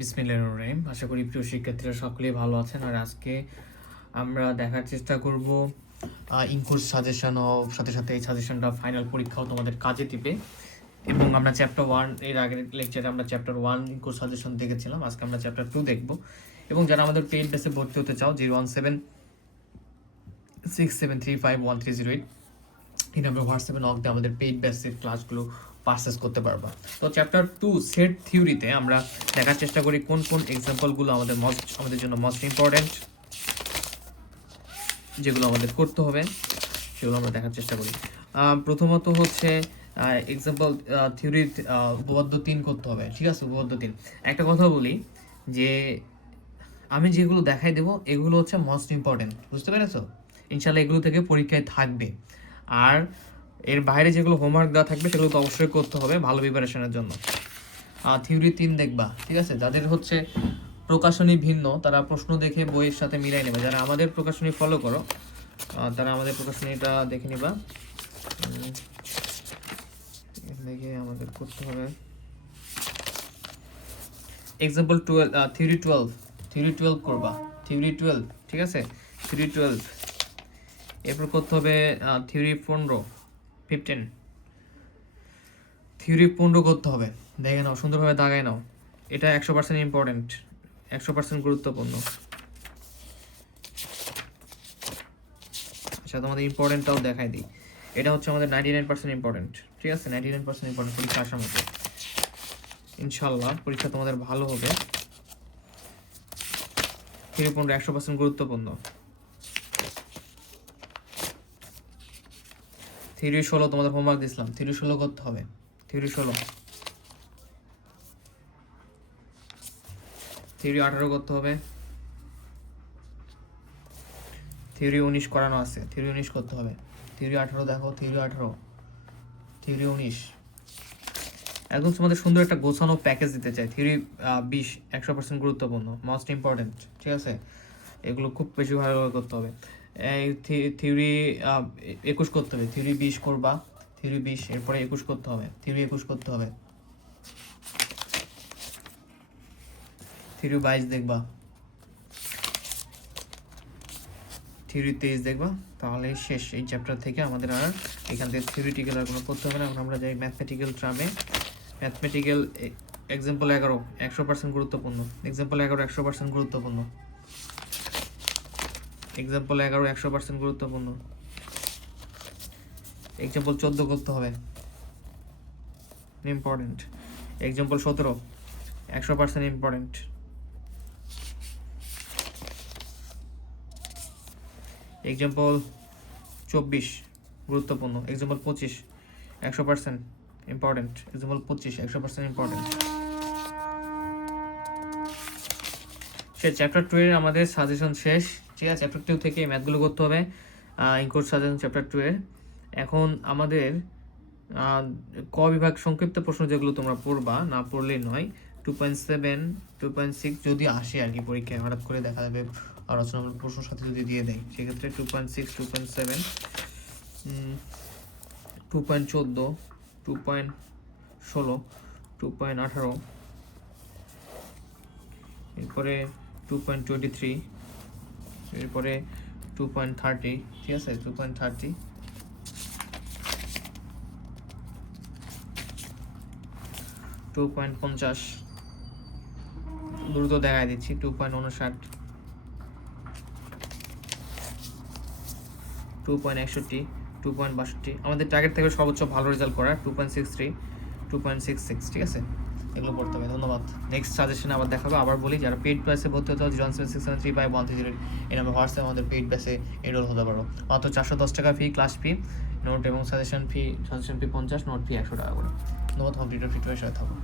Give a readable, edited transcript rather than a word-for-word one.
বিসমিল্লাহির রহিম। আশা করি প্রিয় শিক্ষার্থীরা সকলেই ভালো আছেন। আর আজকে আমরা দেখার চেষ্টা করব ইনকোর্স সাজেশন ও সাথে সাথে এই সাজেশনটা ফাইনাল পরীক্ষাও তোমাদের কাজে দিবে। এবং আমরা চ্যাপ্টার 1 এর আগের লেকচারে আমরা চ্যাপ্টার 1 ইনকোর্স সাজেশন দেখেছিলাম। আজকে আমরা চ্যাপ্টার 2 দেখব। এবং যারা আমাদের পেইড বেসে ভর্তি হতে চাও 01767351308 এই নাম্বার হোয়াটসঅ্যাপে নক দিয়ে আমাদের পেইড বেসের ক্লাসগুলো পারচেস করতে পারবা। তো চ্যাপ্টার 2 সেট থিওরিতে আমরা দেখার চেষ্টা করি কোন কোন এক্সাম্পলগুলো আমাদের জন্য মোস্ট ইম্পর্টেন্ট, যেগুলো আমাদের করতে হবে সেগুলো আমরা দেখার চেষ্টা করি। প্রথমত হচ্ছে এক্সাম্পল থিওরি উপপাদ্য 3 করতে হবে, ঠিক আছে? উপপাদ্য 3 একটা কথা বলি যে আমি যেগুলো দেখাই দেবো এগুলো হচ্ছে মোস্ট ইম্পর্টেন্ট, বুঝতে পেরেছো? ইনশাল্লাহ এগুলো থেকে পরীক্ষায় থাকবে। আর এর বাইরে যেগুলো হোমওয়ার্ক দেওয়া থাকবে সেগুলো তো অবশ্যই করতে হবে ভালো প্রিপারেশনের জন্য। থিওরি 3 দেখবা, ঠিক আছে? যাদের হচ্ছে প্রকাশনী ভিন্ন তারা প্রশ্ন দেখে বইয়ের সাথে মিলাই নেবে। যারা আমাদের প্রকাশনী ফলো করো তারা আমাদের প্রকাশনীটা দেখে নিবা। দেখে আমাদের করতে হবে এক্সাম্পল 12 থিওরি 12 করবা। থিওরি 12, ঠিক আছে? থিওরি 12 এরপর করতে হবে থিওরি 15 থিওরি 15 করতে হবে। দেখে নাও, সুন্দরভাবে দাগায় নাও। এটা 100% ইম্পর্টেন্ট, 100% গুরুত্বপূর্ণ। আচ্ছা, তোমাদের ইম্পর্টেন্টটাও দেখাই দিই। এটা হচ্ছে আমাদের 99% ইম্পর্টেন্ট, ঠিক আছে? 99% ইম্পর্টেন্ট পরীক্ষা আসার মতো। ইনশাল্লাহ পরীক্ষা তোমাদের ভালো হবে। থিওরি 15 100% গুরুত্বপূর্ণ। থিওরি 16 তোমাদের হোমওয়ার্ক দিয়েছিলাম, থিওরি 16 করতে হবে। থিওরি 16, থিওরি 18 করতে হবে। থিওরি 19 করানো আছে, থিওরি 19 করতে হবে। থিওরি 18 দেখো, থিওরি 18, থিওরি 19। একদম তোমাদের সুন্দর একটা গোছানো প্যাকেজ দিতে চাই। থিওরি 20 100% গুরুত্বপূর্ণ, মোস্ট ইম্পর্টেন্ট, ঠিক আছে? এগুলো খুব বেশি ভালোভাবে করতে হবে। এই থিওরি 21 করতে হবে। থিওরি 20 করবা, থিওরি 20, এরপরে 21 করতে হবে। থিওরি 21 করতে হবে। থিওরি 22 দেখবা, থিওরি 23 দেখবা। তাহলে শেষ এই চ্যাপ্টার থেকে। আমাদের আর এখান থেকে থিওরিটিক্যাল আর কোনো করতে হবে না। এখন আমরা যাই ম্যাথমেটিক্যাল ট্রামে। ম্যাথমেটিক্যাল এক্সাম্পল 11 100% গুরুত্বপূর্ণ। এক্সাম্পল 11 100% গুরুত্বপূর্ণ। এক্সাম্পল 11 100% গুরুত্বপূর্ণ। এক্সাম্পল 14 করতে হবে, ইম্পর্টেন্ট। Example 17 100% important. এক্সাম্পল 24 গুরুত্বপূর্ণ। Example 25 100% important. Example 25 100% important. সে চ্যাপ্টার 2 এর আমাদের সাজেশন শেষ, ঠিক আছে? চ্যাপ্টার 2 থেকে ম্যাথগুলো করতে হবে, ইনকোর্স সাজেশন চ্যাপ্টার 2 এর। এখন আমাদের ক বিভাগ সংক্ষিপ্ত প্রশ্ন যেগুলো তোমরা পড়বা, না পড়লেই নয়। 2.7 2.6 যদি আসে আর কি পরীক্ষায়, হঠাৎ করে দেখা যাবে রচনামূলক প্রশ্নের সাথে যদি দিয়ে দেয়, সেক্ষেত্রে 2.6 2.7 2.14 2.16 2.18 এরপরে 2.23 এরপরে 2.30, ঠিক আছে? 2.30 2.50 দ্রুত দেখাই দিচ্ছি। 2.59 2.61 2.62। আমাদের টার্গেট থেকে সর্বোচ্চ ভালো রেজাল্ট করা 2.63 2.66, ঠিক আছে? এগুলো পড়তে হবে। ধন্যবাদ। নেক্সট সাজেশনে আবার দেখাবো। আবার বলি, যারা পেইড ব্যাচে ভর্তি হতে হয় 076735130 এই নাম্বার হোয়াটসঅ্যাপ আমাদের পেইড ব্যাচে এনরোল হতে পারো। মাত্র 410 টাকা ফি, ক্লাস ফি, নোট এবং সাজেশন ফি 50, নোট ফি 100 টাকা করে। ধন্যবাদ। কম্পিউটার ফিট হয়ে থাকো।